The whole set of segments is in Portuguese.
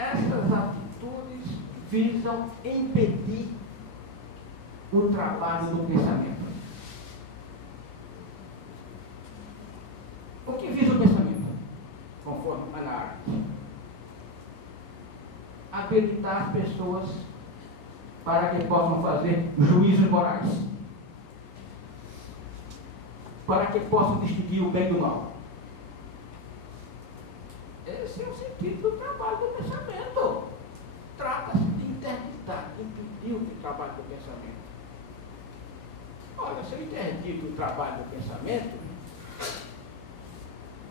essas atitudes visam impedir o trabalho do pensamento. O que visa o pensamento? Conforme a arte. Habilitar as pessoas para que possam fazer juízos morais, para que possam distinguir o bem do mal. Esse é o sentido do trabalho do pensamento. Trata-se de interditar, impedir o trabalho do pensamento. Olha, se eu interdito o trabalho do pensamento,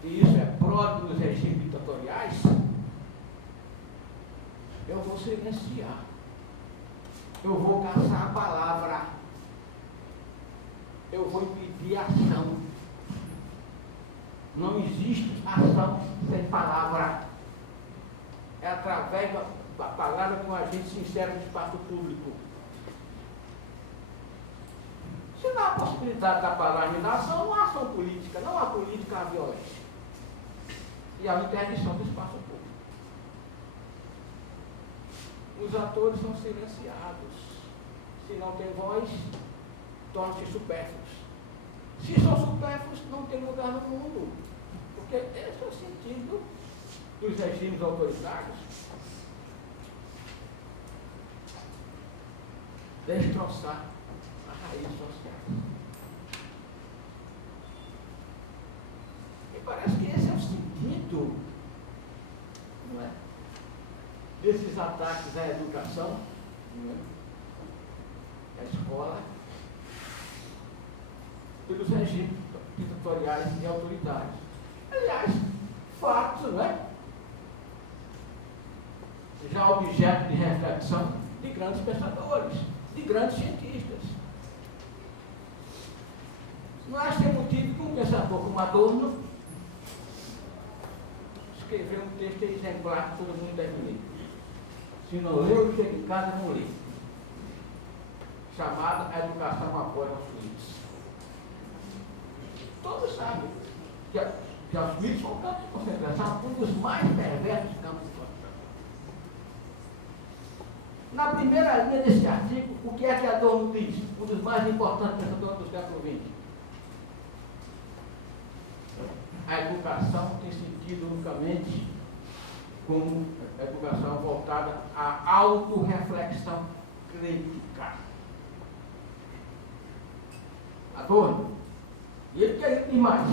e isso é próprio dos regimes ditatoriais, eu vou silenciar. Eu vou caçar a palavra. Eu vou impedir a ação. Não existe ação sem palavra. É através da palavra que um agente se insere no espaço público. Se não há possibilidade da palavra e da ação, não há ação política. Não há política, há violência. E há interdição do espaço público. Os atores são silenciados. Se não tem voz, tornam-se supérfluos. Se são supérfluos, não tem lugar no mundo. Porque esse é o sentido dos regimes autoritários. Destroçar a raiz social. E parece que esse é o sentido, não é, desses ataques à educação, não é, à escola, pelos regimes ditatoriais e autoritários. Aliás, fatos, não é? Já objeto de reflexão de grandes pensadores, de grandes cientistas. Nós temos tido que um pensador como Adorno escreveu um texto exemplar que todo mundo deve ler. Se não leu, chega em casa e não lê. Chamado A Educação Após Auschwitz. Todos sabem que Auschwitz foi um campo de concentração, um dos mais perversos campos de concentração. Na primeira linha desse artigo, o que é que Adorno diz? Um dos mais importantes pensadores do século XX. A educação tem sentido unicamente como a educação voltada à autorreflexão crítica. Adorno. E ele quer ir mais.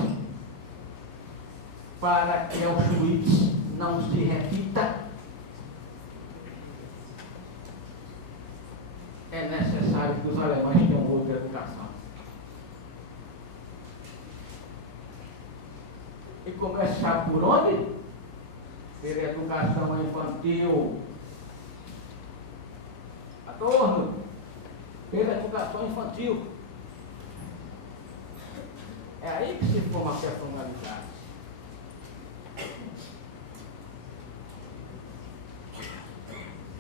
Para que Auschwitz não se repita, é necessário que os alemães tenham outra educação. E começar por onde? Pela educação infantil. Adorno. Pela educação infantil. É aí que se forma a personalidade.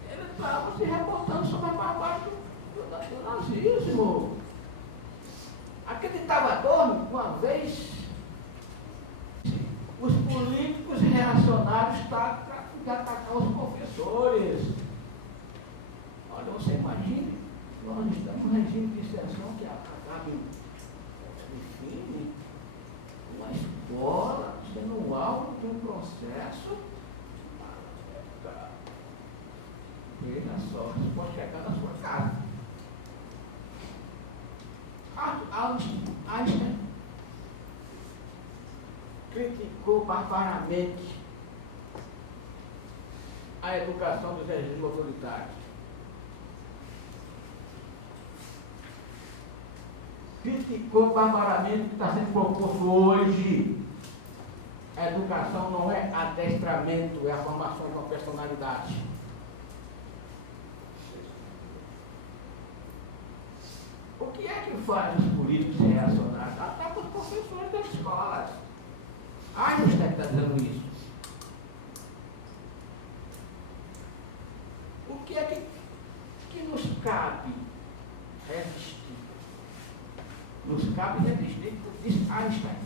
Ele estava se reportando sobre a barbárie do nazismo. Acreditava Adorno, uma vez, os políticos reacionários estavam para atacar os professores. Olha, você imagina, nós estamos num regime de exceção que acaba enfim, uma escola sendo alvo de um processo. Veja só, você pode chegar na sua casa. Einstein criticou barbaramente a educação dos regimes autoritários. Criticou barbaramente o que está sendo proposto hoje. A educação não é adestramento, é a formação de uma personalidade. O que é que faz os políticos reacionários? Atacam os professores das escolas. Einstein está dizendo isso. O que é que nos cabe resistir? Nos cabe resistir, diz Einstein,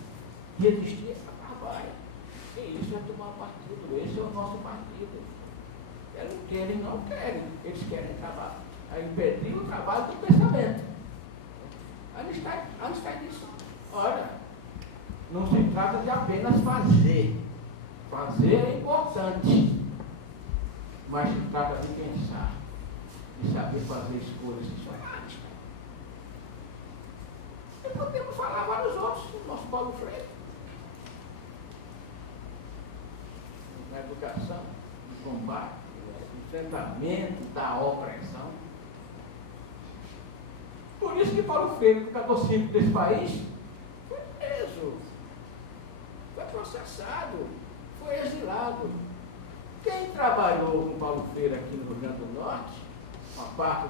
resistir à barbárie. E isso é tomar partido, esse é o nosso partido. Eles não querem, eles querem trabalho. Aí impedir o trabalho do pensamento. Einstein disse, olha, não se trata de apenas fazer. Fazer é importante, mas se trata de pensar, de saber fazer escolhas. Isso é Einstein. E podemos falar vários outros, o nosso Paulo Freire. Na educação, no combate, no enfrentamento da opressão. Por isso que Paulo Freire, educador cívico desse país, foi preso, foi processado, foi exilado. Quem trabalhou com Paulo Freire aqui no Rio Grande do Norte, uma parte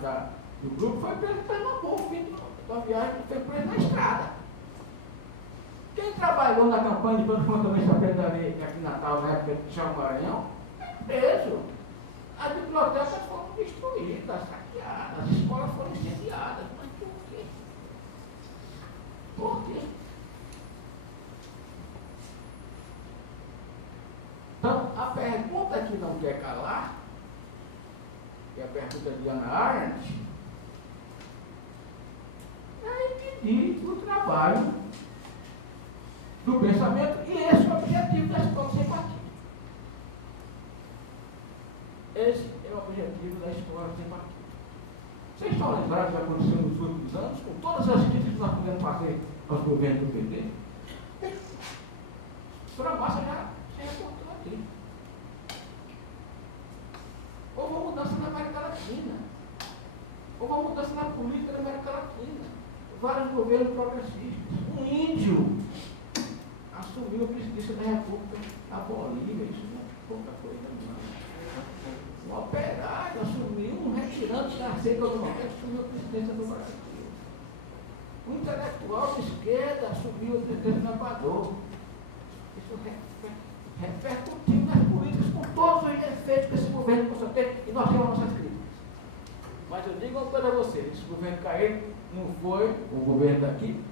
do grupo, foi preso em Pernambuco, fim da viagem, foi preso na estrada. Quem trabalhou na campanha de transformação da Pedra da Areia aqui em Natal, na época de Chão Maranhão, é preso. As bibliotecas foram destruídas, saqueadas, as escolas foram incendiadas. Mas por quê? Por quê? Então, a pergunta que não quer calar, que é a pergunta de Hannah Arendt, é impedir o trabalho do pensamento, e esse é o objetivo da escola sem partido. Esse é o objetivo da escola sem partido. Vocês estão lembrados do que aconteceu nos últimos anos, com todas as críticas que nós podemos fazer aos governos do PT? A doutora Márcia já se reportou aqui. Houve uma mudança na América Latina. Houve uma mudança na política da América Latina. Vários governos progressistas. Um índio assumiu a presidência da República na Bolívia. Isso não é pouca coisa, não. Um operário assumiu, um retirante da seca do Nordeste assumiu a presidência do Brasil. Um intelectual de esquerda assumiu a presidência do Equador. Isso repercutiu nas políticas com todos os efeitos que esse governo possa ter, e nós temos nossas críticas. Mas eu digo uma coisa a vocês, esse governo caiu, não foi, o governo daqui,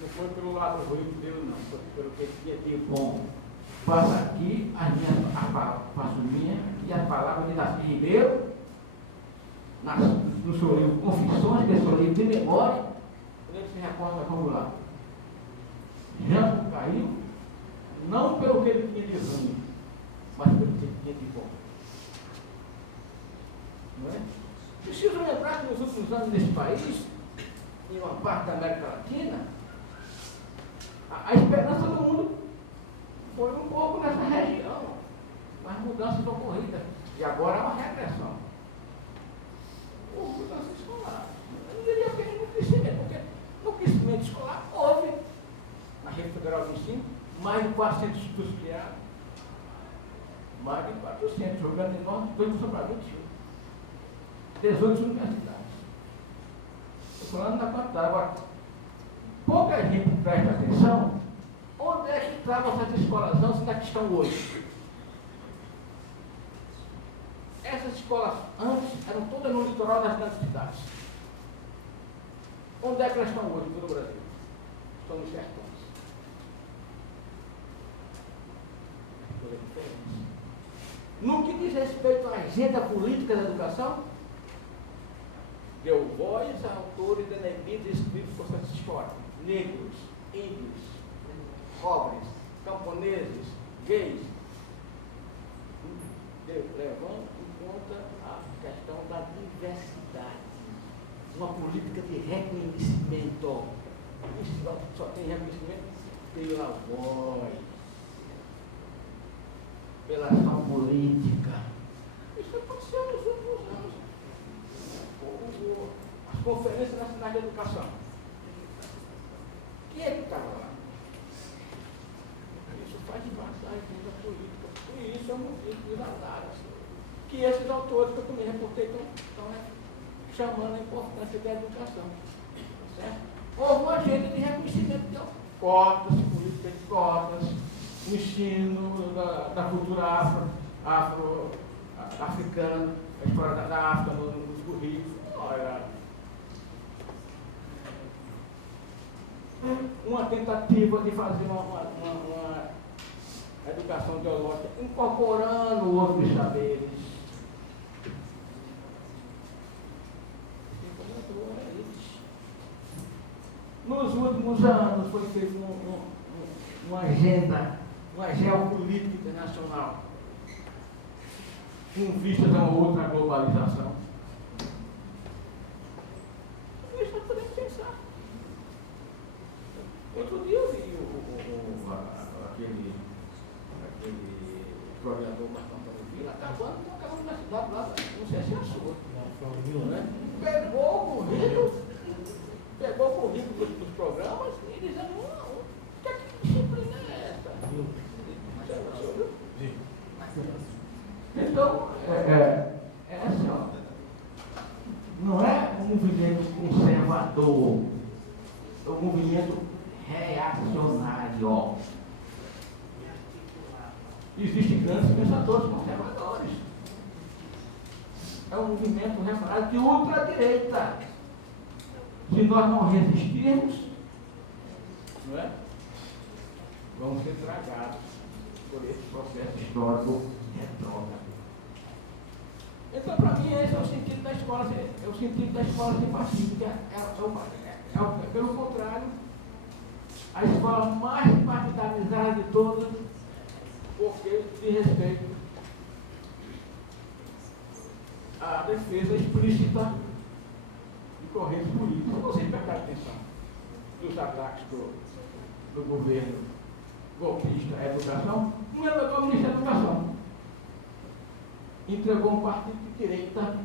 não foi pelo lado ruim dele, não, foi pelo que tinha de bom. Faça aqui faço minha e a palavra de Darcy Ribeiro, no seu livro Confissões, que é seu livro de memória, quando ele se reporta, vamos lá. Jango caiu, não pelo que ele tinha de ruim, mas pelo que ele tinha de bom. Não é? Preciso lembrar que nos últimos anos nesse país, em uma parte da América Latina, a esperança do mundo foi um pouco nessa região, mas mudanças ocorridas. E agora há uma regressão. Houve mudança escolar. Eu diria que no crescimento, porque no crescimento escolar houve, na Rede Federal de Ensino, mais de 400 institutos criados. Mais de 400. O Rio Grande do Norte foi para 21. 18 universidades. Estou falando da quantidade. Agora, pouca gente presta atenção. Onde é que estavam essas escolas antes da que estão hoje? Essas escolas antes eram todas no litoral das grandes cidades. Onde é que elas estão hoje no Brasil? Estão nos sertões. No que diz respeito à agenda política da educação, deu voz a autores enebidos escritos por essa história. Negros, índios, pobres, camponeses, gays, levando em conta a questão da diversidade. Uma política de reconhecimento. Isso só tem reconhecimento pela voz, pela ação política. Isso aconteceu nos últimos anos. As conferências nacionais de educação. Quem é que estava lá? Isso faz parte da agenda política. E isso é um motivo de análise. Que esses autores que eu também reportei estão chamando a importância da educação. Certo? Houve uma agenda de reconhecimento de cotas, política de cotas, o ensino da cultura africana, a história da África nos currículos. Olha, uma tentativa de fazer uma educação ideológica, incorporando outros saberes, últimos anos foi feita uma agenda, uma geopolítica internacional, com vistas a uma outra globalização. Isso nós podemos pensar. Outro dia eu vi aquele historiador Marcão Vila acabando com aquela universidade lá, não sei se é a sua. Né? Pegou o currículo dos programas e dizendo, não, que disciplina é essa? Então, assim, ó, não é um movimento conservador, é um movimento reacionário. Existem grandes pensadores conservadores. É um movimento reacionário de ultradireita. Se nós não resistirmos, não é? Vamos ser tragados por esse processo histórico retrógrado. Então, para mim, esse é o sentido da escola, é o sentido da escola sem pacífica. Pelo contrário, a escola mais partidarizada de todas, porque diz respeito à defesa explícita de correntes políticas. Eu não sei prestar atenção dos ataques do governo golpista à educação. O ministro da Educação entregou um partido de direita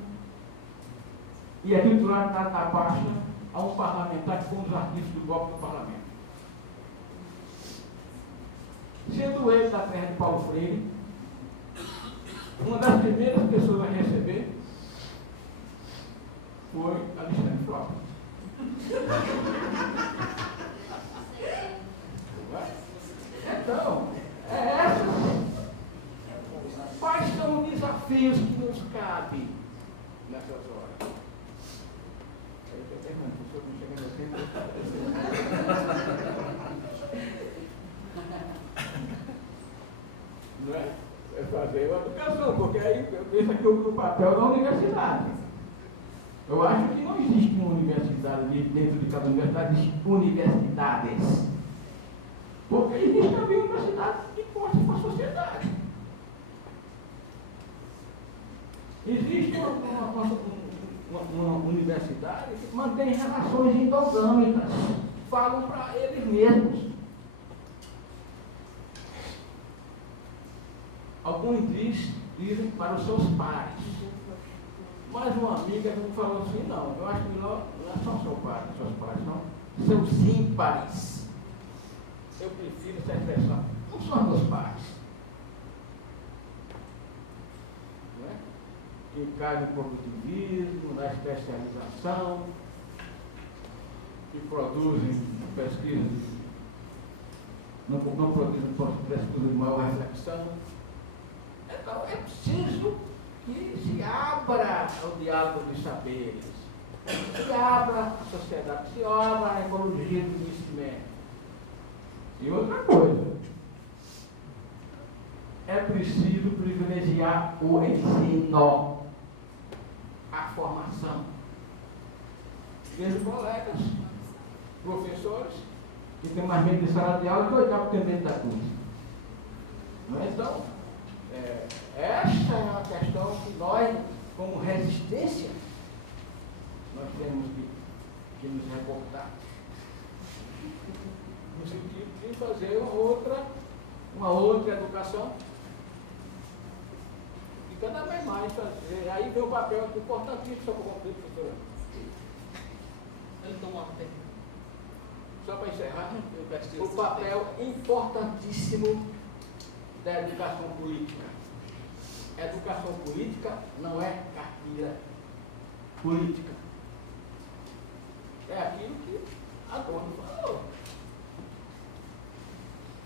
e é titular da pasta a um parlamentar que foi um dos artistas do golpe do parlamento. Sendo ele da terra de Paulo Freire, uma das primeiras pessoas a receber foi Alexandre Frota. Então, quais são os desafios que nos cabem nessas horas? Aí eu estou perguntando, o senhor não chega no tempo. Não é? É fazer uma educação, porque aí eu penso aqui no papel da universidade. Eu acho que não existe uma universidade, dentro de cada universidade, existem universidades. Porque existe também universidade que consta com a sociedade. Existe uma universidade que mantém relações endogâmicas, falam para eles mesmos. Alguns dizem para os seus pares. Mas uma amiga me falou assim, não, eu acho que não são seus pares, não, seus ímpares. Eu prefiro essa expressão. Não são meus pares. Não é? Que caem no produtivismo, na especialização, que produzem pesquisas, não produzem pesquisas de maior reflexão. Então, é preciso que se abra o diálogo dos saberes, se abra a sociedade, se abra a ecologia do conhecimento. E outra coisa, é preciso privilegiar o ensino, a formação. Vejo colegas, professores, que têm mais medo de sala de aula que 80% da curso. Então, esta é uma questão que nós, como resistência, nós temos que nos reportar. No sentido de fazer uma outra educação e cada vez mais fazer. Aí vem o papel importantíssimo, só para concluir, professora. Só para encerrar, o papel importantíssimo da educação política. A educação política não é cartilha política. É aquilo que Adorno falou.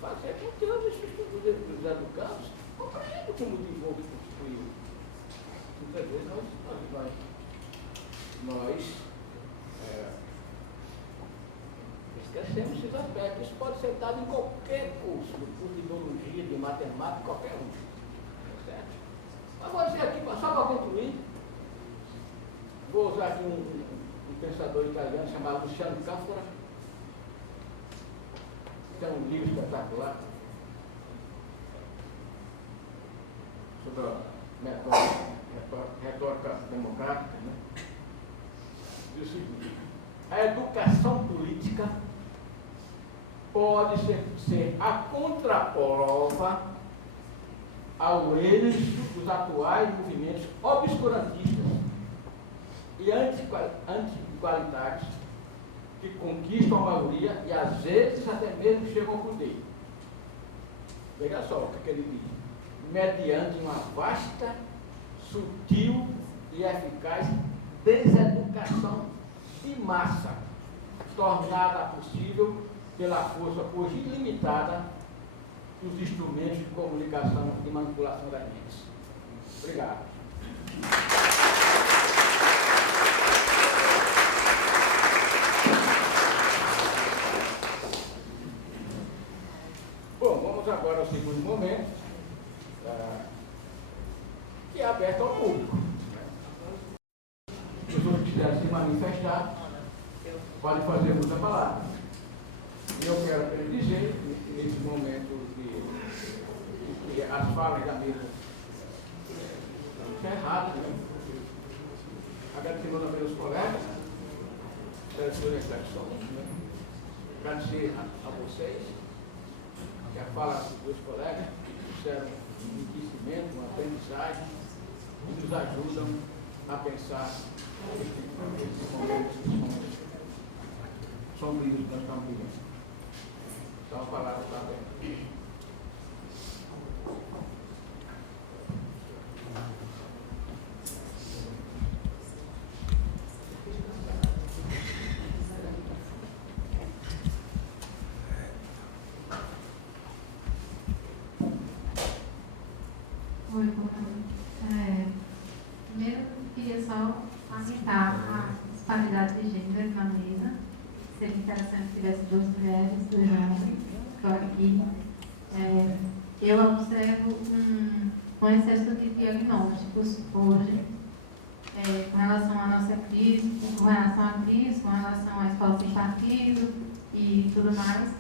Fazer com que os educandos compreendam o que motivou o que constituiu. Muitas vezes nós esquecemos esses aspectos. Isso pode ser dado em qualquer curso de biologia, de matemática, qualquer um. Certo? Mas vou dizer aqui, só para concluir, vou usar aqui um pensador italiano chamado Luciano Canfora, tem um livro espetacular sobre a retórica democrática, né? Diz o seguinte: a educação política pode ser a contraprova ao êxito dos atuais movimentos obscurantistas e anti-igualitários que conquistam a maioria e às vezes até mesmo chegam ao poder. Veja só o que ele diz: mediante uma vasta, sutil e eficaz deseducação de massa, tornada possível pela força hoje ilimitada dos instrumentos de comunicação e manipulação das mentes. Obrigado. Bom, vamos agora ao segundo momento, que é aberto ao público. Se os pessoas quiserem se manifestar, podem fazer uso da palavra. E eu quero apenas dizer, nesse momento que as falas da mesa estão erradas, né? Agradecendo também aos colegas, pelas suas reflexões, né? Agradecer a vocês, que a fala dos dois colegas fizeram um enriquecimento, uma aprendizagem, e nos ajudam a pensar esses momentos sombrios que nós estamos vivendo. Então a palavra está aberta. Oi, primeiro eu queria só lamentar a disparidade de gênero na mesa. Seria interessante que tivesse 2 mulheres, 2 homens. Estou aqui. Eu observo um excesso de diagnósticos hoje com relação à nossa crise, com relação à escola sem partido e tudo mais.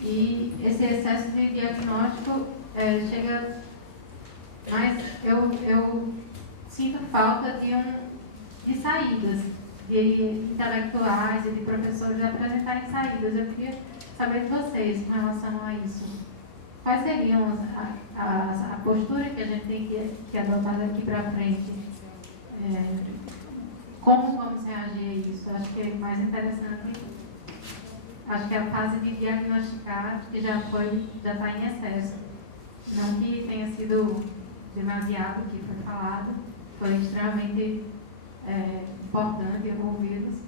E esse excesso de diagnóstico chega. Mas eu sinto falta de saídas, de intelectuais e de professores apresentarem saídas. Eu queria saber de vocês com relação a isso. Quais seriam a postura que a gente tem que adotar daqui para frente? Como vamos reagir a isso? Acho que é mais interessante. Acho que a fase de diagnosticar que já está em excesso. Não que tenha sido demasiado que foi falado, foi extremamente importante ouvi-los,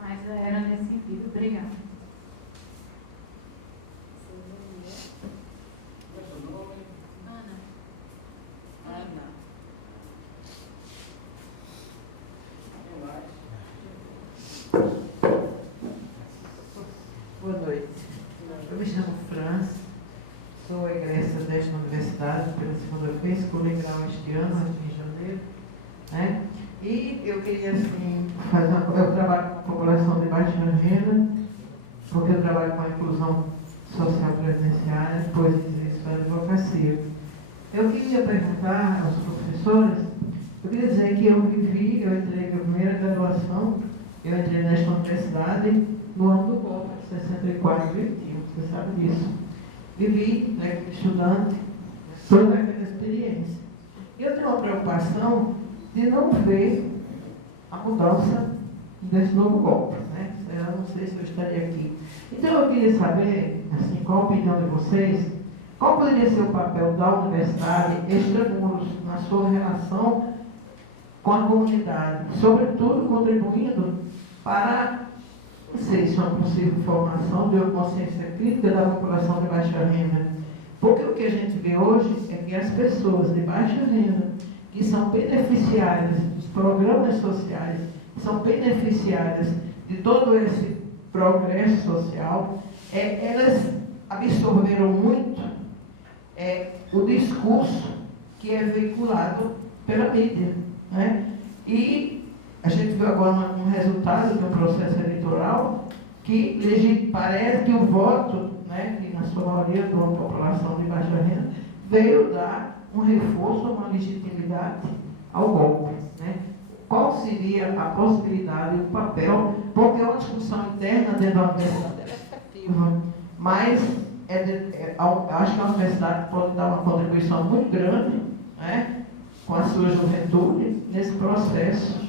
mas era nesse sentido. Obrigada. Ana. Boa noite. Eu me chamo Franz, sou egressa desta universidade pela segunda vez, escolhi grau este ano, aqui em janeiro, né? E eu queria, assim, eu trabalho com a população de baixa renda, porque eu trabalho com a inclusão social previdenciária, depois exerço a advocacia. Eu queria perguntar aos professores, eu queria dizer que eu entrei na primeira graduação, eu entrei nesta universidade no ano do golpe, 64 e 21, você sabe disso. Vivi, né, estudante, toda aquela experiência. Eu tenho uma preocupação de não ver a mudança desse novo golpe, né? Eu não sei se eu estaria aqui. Então eu queria saber, assim, qual a opinião de vocês, qual poderia ser o papel da universidade, extramuros, na sua relação com a comunidade, sobretudo contribuindo para, não sei se é uma possível formação de uma consciência crítica da população de baixa renda. Porque o que a gente vê hoje é que as pessoas de baixa renda, que são beneficiárias dos programas sociais, são beneficiárias de todo esse progresso social, elas absorveram muito o discurso que é veiculado pela mídia, né? E a gente viu agora um resultado do processo eleitoral que parece que o voto, né, que na sua maioria de uma população de baixa renda, veio dar um reforço, uma legitimidade ao golpe. Né? Qual seria a possibilidade e o papel? Porque é uma discussão interna dentro da universidade, ela é efetiva, mas acho que a universidade pode dar uma contribuição muito grande, né, com a sua juventude nesse processo.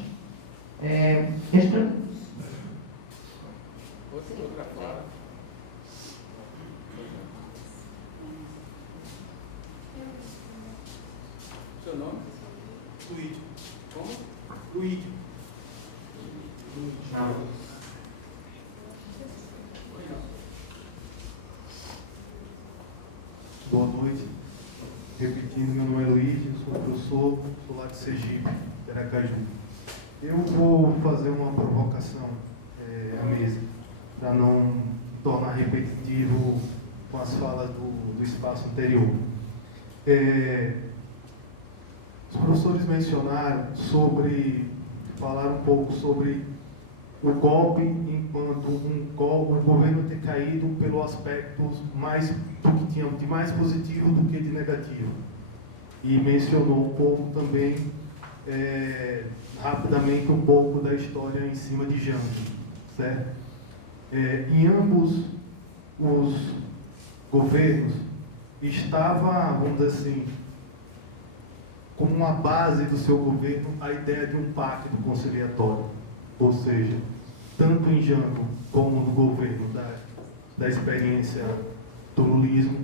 Seu nome? Luíde. Como? Luíde. Boa noite. Repetindo, meu nome é Luíde, eu sou professor, sou lá de Sergipe, Aracaju. Eu vou fazer uma provocação à mesa, para não tornar repetitivo com as falas do espaço anterior. Os professores falaram um pouco sobre o golpe, enquanto o governo ter caído pelo aspecto do que tinha de mais positivo do que de negativo. E mencionou um pouco também, rapidamente, um pouco da história em cima de Jango, certo? Em ambos os governos estava, vamos dizer assim, como uma base do seu governo, a ideia de um pacto conciliatório. Ou seja, tanto em Jango como no governo da experiência do lulismo,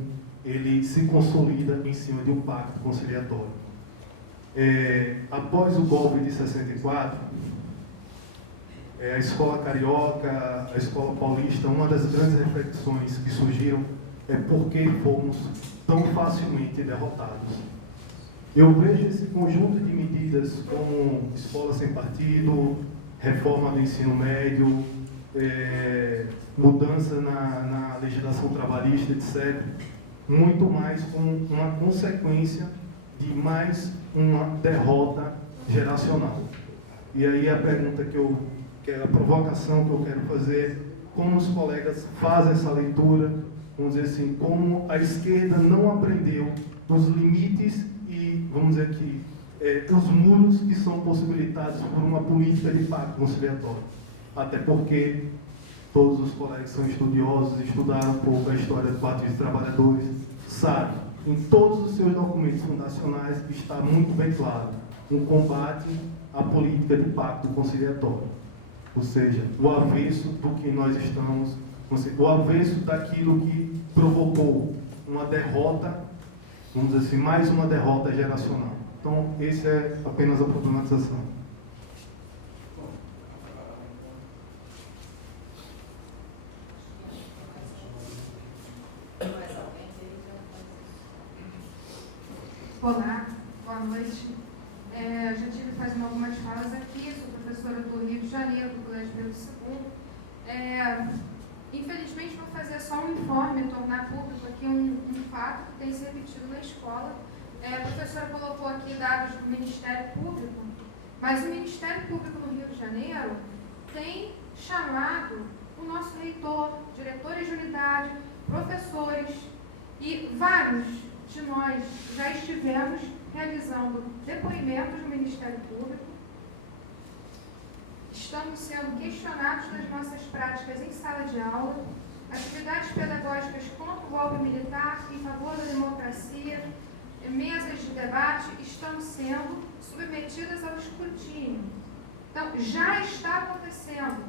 ele se consolida em cima de um pacto conciliatório. Após o golpe de 64, a escola carioca, a escola paulista, uma das grandes reflexões que surgiram é por que fomos tão facilmente derrotados. Eu vejo esse conjunto de medidas como escola sem partido, reforma do ensino médio, mudança na legislação trabalhista, etc., muito mais como uma consequência de mais uma derrota geracional. E aí a pergunta a provocação que eu quero fazer, como os colegas fazem essa leitura, vamos dizer assim, como a esquerda não aprendeu dos limites e, vamos dizer aqui, os muros que são possibilitados por uma política de pacto conciliatório. Até porque todos os colegas são estudiosos, estudaram um pouco a história do Partido dos Trabalhadores, sabem, em todos os seus documentos fundacionais está muito bem claro um combate à política de pacto conciliatório. Ou seja, o avesso do que nós estamos, o avesso daquilo que provocou uma derrota, vamos dizer assim, mais uma derrota geracional. Então, esse é apenas a problematização. Olá, boa noite. Já tive fazendo algumas falas aqui, sou professora do Rio de Janeiro, do Colégio Pedro II. Infelizmente, vou fazer só um informe, tornar público aqui um fato que tem se repetido na escola. A professora colocou aqui dados do Ministério Público, mas o Ministério Público no Rio de Janeiro tem chamado o nosso reitor, diretores de unidade, professores, e vários de nós já estivemos realizando depoimentos no Ministério Público. Estamos sendo questionados nas nossas práticas em sala de aula, atividades pedagógicas contra o golpe militar, em favor da democracia, mesas de debate estão sendo submetidas ao escrutínio. Então, já está acontecendo.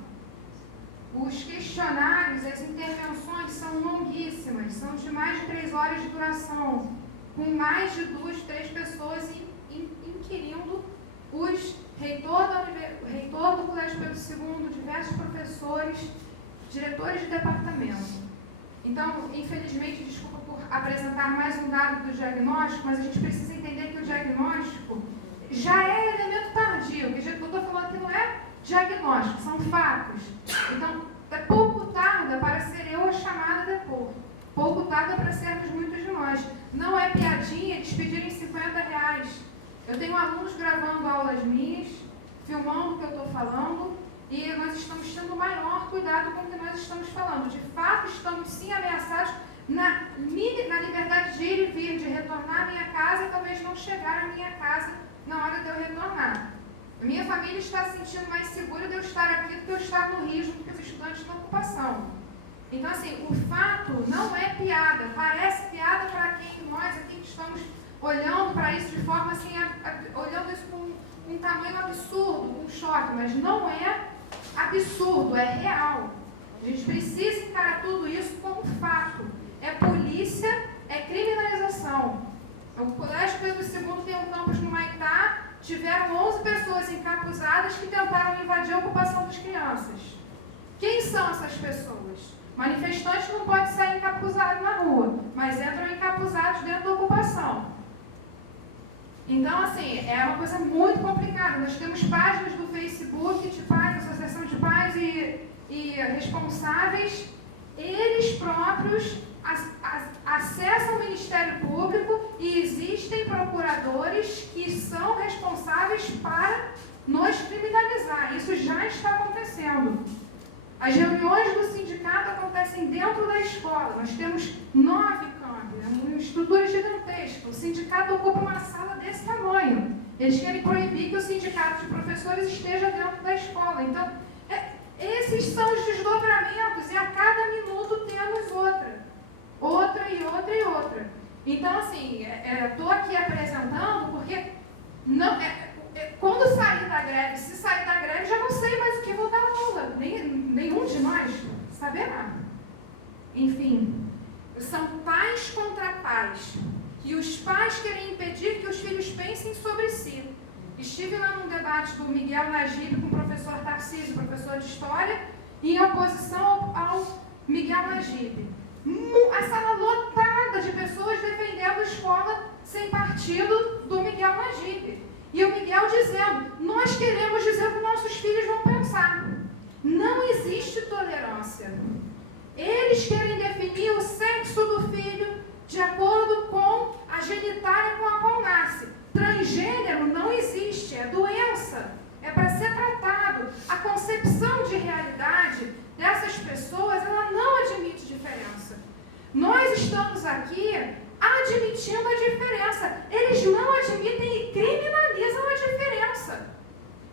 Os questionários, as intervenções são longuíssimas, são de mais de 3 horas de duração, com mais de 2, 3 pessoas inquirindo os reitor do Colégio Pedro II, diversos professores, diretores de departamento. Então, infelizmente, desculpa por apresentar mais um dado do diagnóstico, mas a gente precisa entender que o diagnóstico já é elemento tardio, que eu estou falando que não é diagnóstico, são fatos. Então, é pouco tarda para ser eu a chamada depor. Pouco tarda para sermos muitos de nós. Não é piadinha despedirem R$50. Eu tenho alunos gravando aulas minhas, filmando o que eu estou falando, e nós estamos tendo o maior cuidado com o que nós estamos falando. De fato, estamos sim ameaçados na liberdade de ir e vir, de retornar à minha casa e talvez não chegar à minha casa na hora de eu retornar. A minha família está se sentindo mais segura de eu estar aqui do que eu estar no Rio junto com os estudantes da ocupação. Então, assim, o fato não é piada. Parece piada para quem nós aqui estamos olhando para isso de forma assim, olhando isso com um tamanho absurdo, um choque, mas não é absurdo, é real. A gente precisa encarar tudo isso como fato. É polícia, é criminalização. O Colégio Pedro II tem um campus no Maitá, tiveram 11 pessoas encapuzadas que tentaram invadir a ocupação das crianças. Quem são essas pessoas? Manifestantes não podem sair encapuzados na rua, mas entram encapuzados dentro da ocupação. Então, assim, é uma coisa muito complicada. Nós temos páginas do Facebook de pais, Associação de Pais e responsáveis, eles próprios acessam o Ministério Público e existem procuradores que são responsáveis para nos criminalizar. Isso já está acontecendo. As reuniões do sindicato acontecem dentro da escola. Nós temos 9 campos, uma estrutura gigantesca. O sindicato ocupa uma sala desse tamanho. Eles querem proibir que o sindicato de professores esteja dentro da escola. Então, esses são os desdobramentos e a cada minuto temos outra e outra e outra. Então, assim, estou aqui apresentando porque não, quando sair da greve, se sair da greve, já não sei mais o que vou dar aula. Nenhum de nós saberá. Enfim, são pais contra pais. E os pais querem impedir que os filhos pensem sobre si. Estive lá num debate do Miguel Najib com o professor Tarcísio, professor de História, em oposição ao Miguel Najib. A sala lotada de pessoas defendendo a escola sem partido do Miguel Najib. E o Miguel dizendo, nós queremos dizer o que nossos filhos vão pensar. Não existe tolerância. Eles querem definir o sexo do filho de acordo com a genitália com a qual nasce. Transgênero não existe, é doença, é para ser tratado. A concepção de realidade dessas pessoas, ela não admite diferença. Nós estamos aqui admitindo a diferença. Eles não admitem e criminalizam a diferença.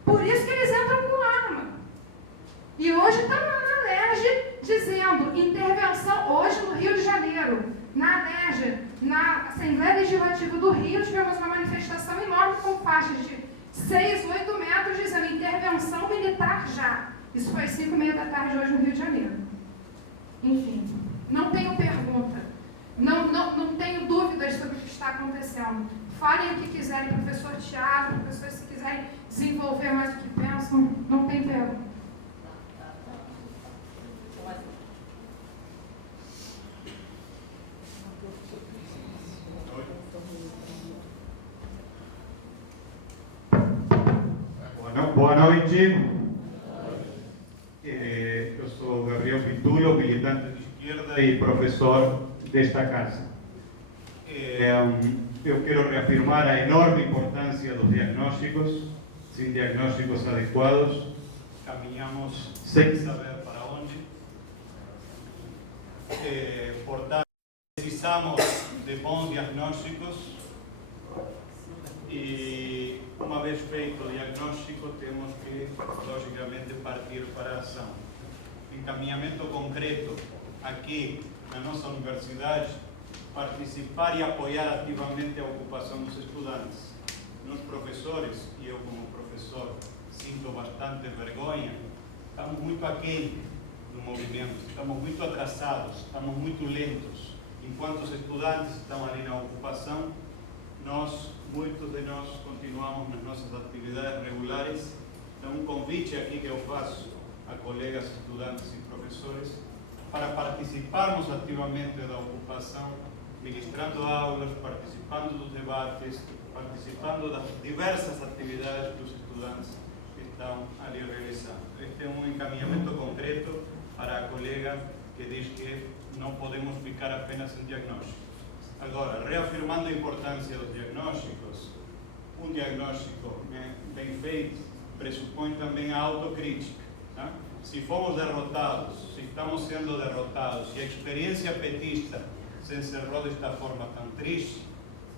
Por isso que eles entram com arma. E hoje estão lá na LERJ dizendo intervenção, hoje no Rio de Janeiro, na LERJ, na Assembleia Legislativa do Rio, tivemos uma manifestação enorme com faixas de 6, 8 metros dizendo intervenção militar já. Isso foi às 5h30 da tarde hoje no Rio de Janeiro. Enfim, não tenho pergunta, não tenho dúvidas sobre o que está acontecendo. Falem o que quiserem, professor Tiago, professores, se quiserem desenvolver mais o que pensam, não tem pergunta. Boa noite. Eu sou Gabriel Pintulo, militante de esquerda e professor desta casa. Eu quero reafirmar a enorme importância dos diagnósticos. Sem diagnósticos adequados, caminhamos sem saber para onde. Portanto, precisamos de bons diagnósticos. E, uma vez feito o diagnóstico, temos que, logicamente, partir para a ação. Encaminhamento concreto aqui na nossa universidade, participar e apoiar ativamente a ocupação dos estudantes. Nós, professores, e eu como professor, sinto bastante vergonha, estamos muito aquém do movimento, estamos muito atrasados, estamos muito lentos. Enquanto os estudantes estão ali na ocupação, muitos de nós continuamos nas nossas atividades regulares. Então, um convite aqui que eu faço a colegas estudantes e professores para participarmos ativamente da ocupação, ministrando aulas, participando dos debates, participando das diversas atividades que os estudantes estão ali realizando. Este é um encaminhamento concreto para a colega que diz que não podemos ficar apenas em diagnóstico. Agora, reafirmando a importância dos diagnósticos, um diagnóstico bem feito pressupõe também a autocrítica. Tá? Se fomos derrotados, se estamos sendo derrotados, se a experiência petista se encerrou desta forma tão triste,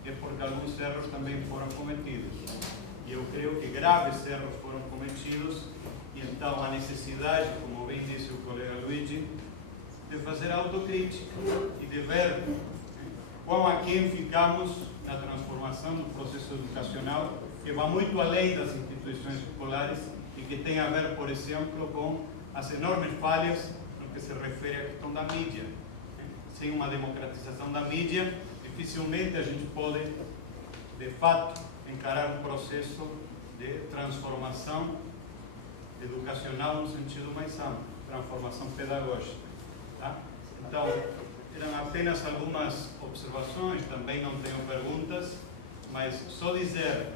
é porque alguns erros também foram cometidos. E eu creio que graves erros foram cometidos, e então a necessidade, como bem disse o colega Luigi, de fazer autocrítica e de ver quão aquém ficamos na transformação do processo educacional, que vai muito além das instituições escolares e que tem a ver, por exemplo, com as enormes falhas no que se refere à questão da mídia. Sem uma democratização da mídia, dificilmente a gente pode, de fato, encarar um processo de transformação educacional no sentido mais amplo, transformação pedagógica. Tá? Então, eram apenas algumas observações, também não tenho perguntas, mas só dizer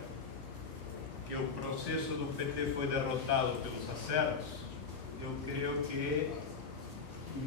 que o processo do PT foi derrotado pelos acertos, eu creio que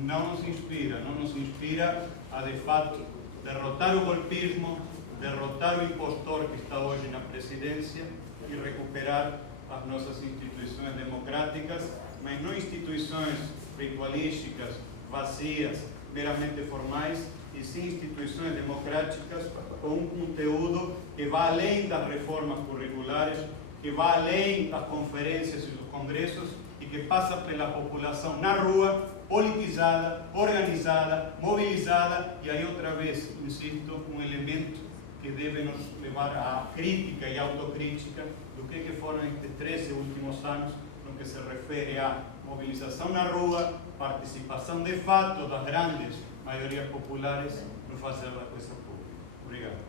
não nos inspira a, de fato, derrotar o golpismo, derrotar o impostor que está hoje na presidência e recuperar as nossas instituições democráticas, mas não instituições ritualísticas, vazias, meramente formais, e sim instituições democráticas com um conteúdo que vai além das reformas curriculares, que vai além das conferências e dos congressos e que passa pela população na rua, politizada, organizada, mobilizada, e aí outra vez, insisto, um elemento que deve nos levar à crítica e autocrítica do que foram estes 13 últimos anos no que se refere à mobilização na rua, participação de fato das grandes maiorias populares no fazer da coisa pública. Obrigado.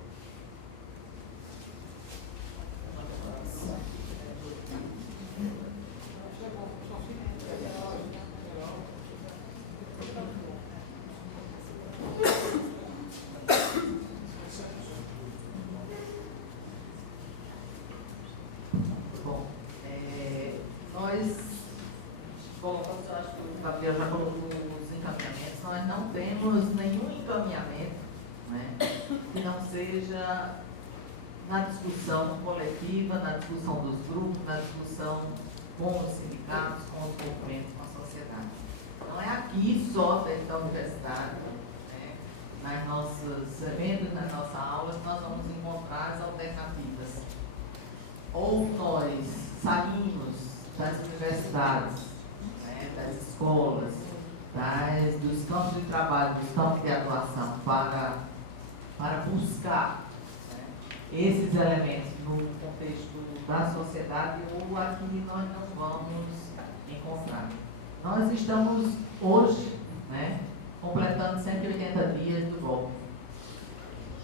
Gabriel já colocou os encaminhamentos, nós não temos nenhum encaminhamento, né, que não seja na discussão coletiva, na discussão dos grupos, na discussão com os sindicatos, com os movimentos, com a sociedade. Não é aqui só dentro da universidade, né, nas nossas eventos, nas nossas aulas, que nós vamos encontrar as alternativas. Ou nós saímos das universidades, das escolas, dos campos de trabalho, dos campos de atuação, para buscar, né, esses elementos no contexto da sociedade, ou aqui nós não vamos encontrar. Nós estamos hoje, né, completando 180 dias do golpe.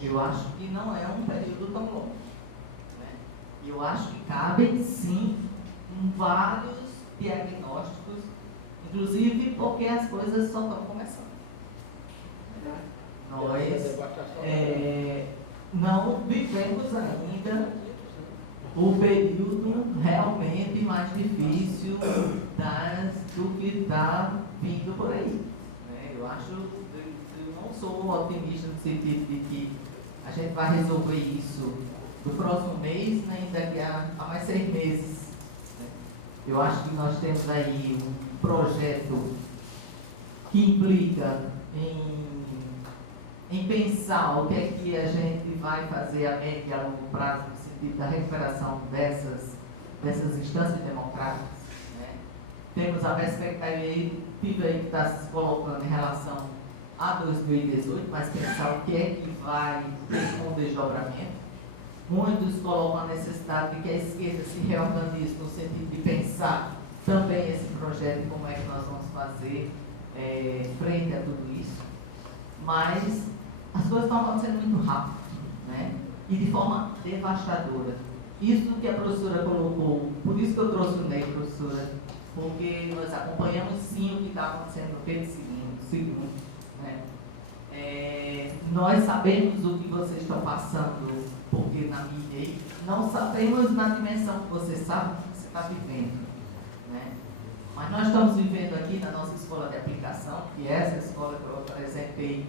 Eu acho que não é um período tão longo, né? Eu acho que cabem, sim, vários diagnósticos, inclusive porque as coisas só estão começando. Nós não vivemos ainda o período realmente mais difícil do que está vindo por aí. Eu acho, eu não sou otimista no sentido de que a gente vai resolver isso no próximo mês, nem daqui a mais 6 meses. Eu acho que nós temos aí um projeto que implica em pensar o que é que a gente vai fazer a médio e a longo prazo no sentido da recuperação dessas instâncias democráticas, né? Temos a perspectiva aí que está se colocando em relação a 2018, mas pensar o que é que vai ter com o desdobramento. Muitos colocam a necessidade de que a esquerda se reorganize no sentido de pensar também esse projeto, como é que nós vamos fazer frente a tudo isso. Mas as coisas estão acontecendo muito rápido, né? E de forma devastadora. Isso que a professora colocou, por isso que eu trouxe o Ney, professora, porque nós acompanhamos sim o que está acontecendo no período segundo, né? Nós sabemos o que vocês estão passando, porque na mídia aí, não sabemos na dimensão que você sabe o que você está vivendo, né? Mas nós estamos vivendo aqui na nossa escola de aplicação, que é essa escola que eu apresentei,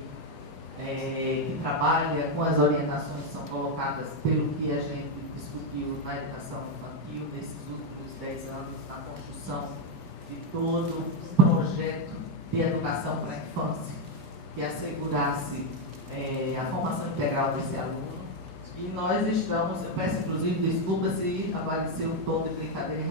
que trabalha com as orientações que são colocadas pelo que a gente discutiu na educação infantil nesses últimos 10 anos, na construção de todo o projeto de educação para a infância, que assegurasse a formação integral desse aluno. E nós estamos, eu peço inclusive desculpa se apareceu um tom de brincadeira